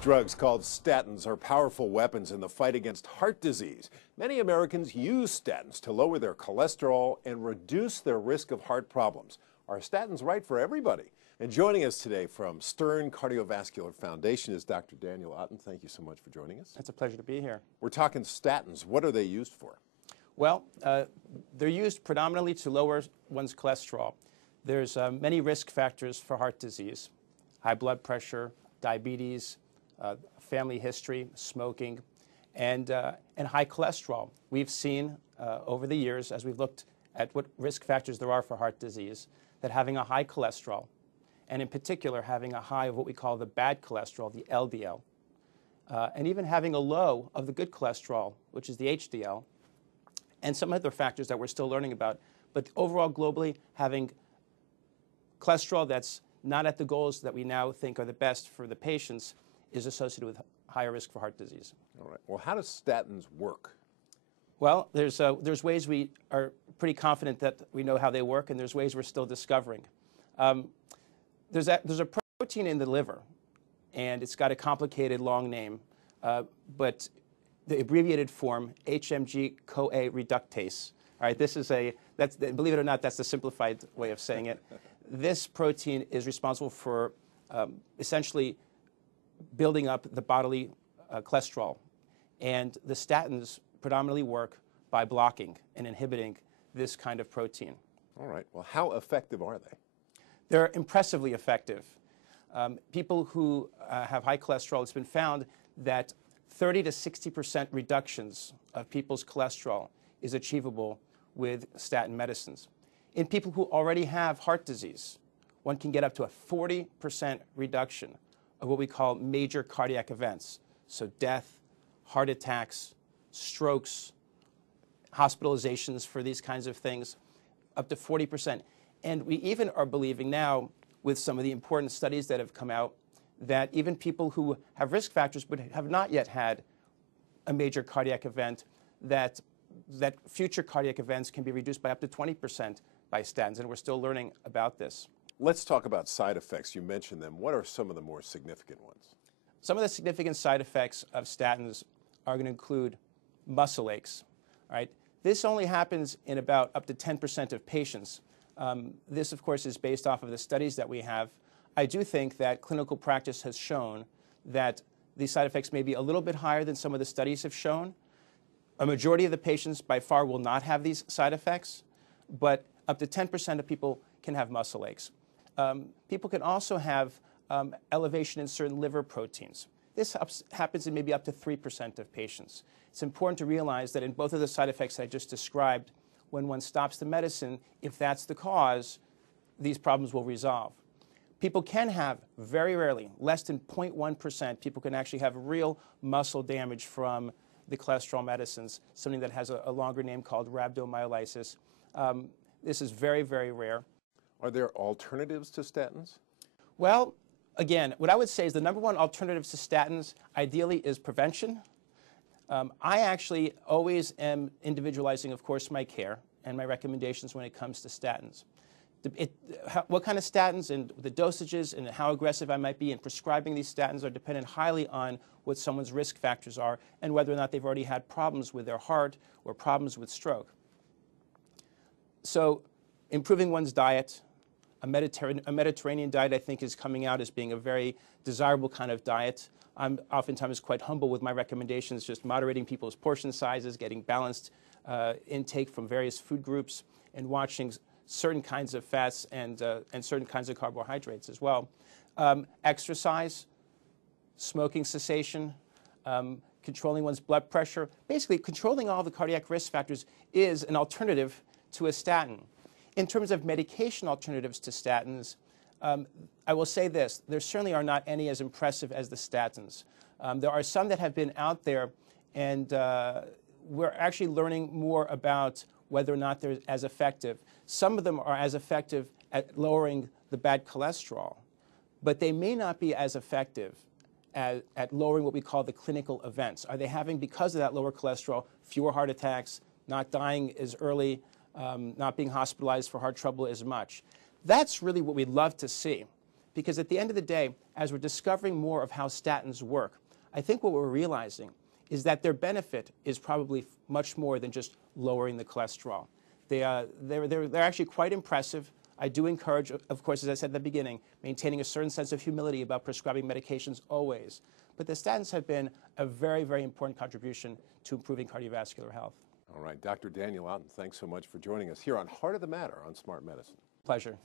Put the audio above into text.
Drugs called statins are powerful weapons in the fight against heart disease. Many Americans use statins to lower their cholesterol and reduce their risk of heart problems. Are statins right for everybody? And joining us today from Stern Cardiovascular Foundation is Dr. Daniel Otten. Thank you so much for joining us. It's a pleasure to be here. We're talking statins. What are they used for? Well, they're used predominantly to lower one's cholesterol. There's many risk factors for heart disease: high blood pressure, diabetes, family history, smoking, and high cholesterol. We've seen over the years, as we've looked at what risk factors there are for heart disease, that having a high cholesterol, and in particular having a high of what we call the bad cholesterol, the LDL, and even having a low of the good cholesterol, which is the HDL, and some other factors that we're still learning about. But overall, globally, having cholesterol that's not at the goals that we now think are the best for the patients is associated with higher risk for heart disease. All right. Well, how do statins work? Well, there's ways we are pretty confident that we know how they work, and there's ways we're still discovering. There's a protein in the liver, and it's got a complicated long name, but the abbreviated form, HMG-CoA reductase. All right, believe it or not, that's the simplified way of saying it. This protein is responsible for essentially building up the bodily cholesterol, and the statins predominantly work by blocking and inhibiting this kind of protein. All right. Well, how effective are they? They're impressively effective. People who have high cholesterol, it's been found that 30 to 60% reductions of people's cholesterol is achievable with statin medicines. In people who already have heart disease, one can get up to a 40% reduction of what we call major cardiac events. So death, heart attacks, strokes, hospitalizations for these kinds of things, up to 40%. And we even are believing now, with some of the important studies that have come out, that even people who have risk factors but have not yet had a major cardiac event, that future cardiac events can be reduced by up to 20% by statins, and we're still learning about this. Let's talk about side effects. You mentioned them. What are some of the more significant ones? Some of the significant side effects of statins are going to include muscle aches. All right? This only happens in about up to 10% of patients. This, of course, is based off of the studies that we have. I do think that clinical practice has shown that these side effects may be a little bit higher than some of the studies have shown. A majority of the patients by far will not have these side effects, but up to 10% of people can have muscle aches. People can also have elevation in certain liver proteins. This happens in maybe up to 3% of patients. It's important to realize that in both of the side effects I just described, when one stops the medicine, if that's the cause, these problems will resolve. People can have, very rarely, less than 0.1%, people can actually have real muscle damage from the cholesterol medicines, something that has a longer name called rhabdomyolysis. This is very, very rare. Are there alternatives to statins? Well, again, what I would say is the number one alternative to statins, ideally, is prevention. I actually always am individualizing, of course, my care and my recommendations when it comes to statins. What kind of statins and the dosages and how aggressive I might be in prescribing these statins are dependent highly on what someone's risk factors are and whether or not they've already had problems with their heart or problems with stroke. So improving one's diet, a Mediterranean diet, I think, is coming out as being a very desirable kind of diet. I'm oftentimes quite humble with my recommendations, just moderating people's portion sizes, getting balanced intake from various food groups, and watching certain kinds of fats and certain kinds of carbohydrates as well. Exercise, smoking cessation, controlling one's blood pressure. Basically, controlling all the cardiac risk factors is an alternative to a statin. In terms of medication alternatives to statins, I will say this: there certainly are not any as impressive as the statins. There are some that have been out there, and we're actually learning more about whether or not they're as effective. Some of them are as effective at lowering the bad cholesterol, but they may not be as effective at lowering what we call the clinical events. Are they having, because of that lower cholesterol, fewer heart attacks, not dying as early, not being hospitalized for heart trouble as much? That's really what we'd love to see. Because at the end of the day, as we're discovering more of how statins work, I think what we're realizing is that their benefit is probably much more than just lowering the cholesterol. They're actually quite impressive. I do encourage, of course, as I said at the beginning, maintaining a certain sense of humility about prescribing medications always. But the statins have been a very, very important contribution to improving cardiovascular health. All right, Dr. Daniel Otten, thanks so much for joining us here on Heart of the Matter on Smart Medicine. Pleasure.